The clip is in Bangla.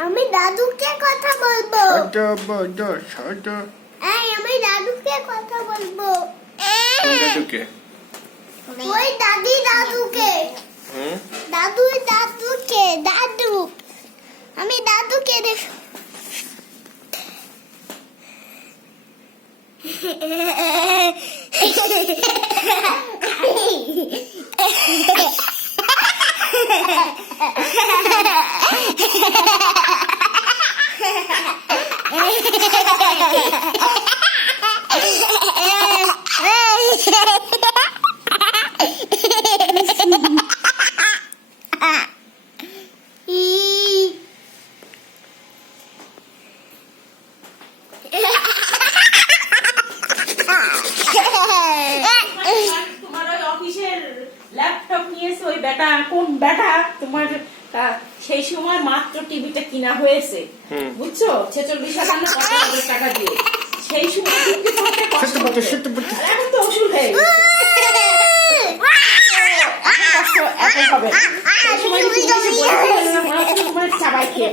আমি দাদুকে কথা বলবো। ছোট আমি দাদুকে কথা বলবো। দাদুকে ওই দাদুকে দাদু আমি দাদুকে দেখ ল্যাপটপ নিয়েছে ওই বেটা, কোন বেটা তোমার সেই সময় মাত্র টিভিটা কিনা হয়েছে, বুঝছো? 46,000 টাকা দিয়ে সেই সময় এখন তো ওষুধ হয়ে গেছে, চাবাই খেয়ে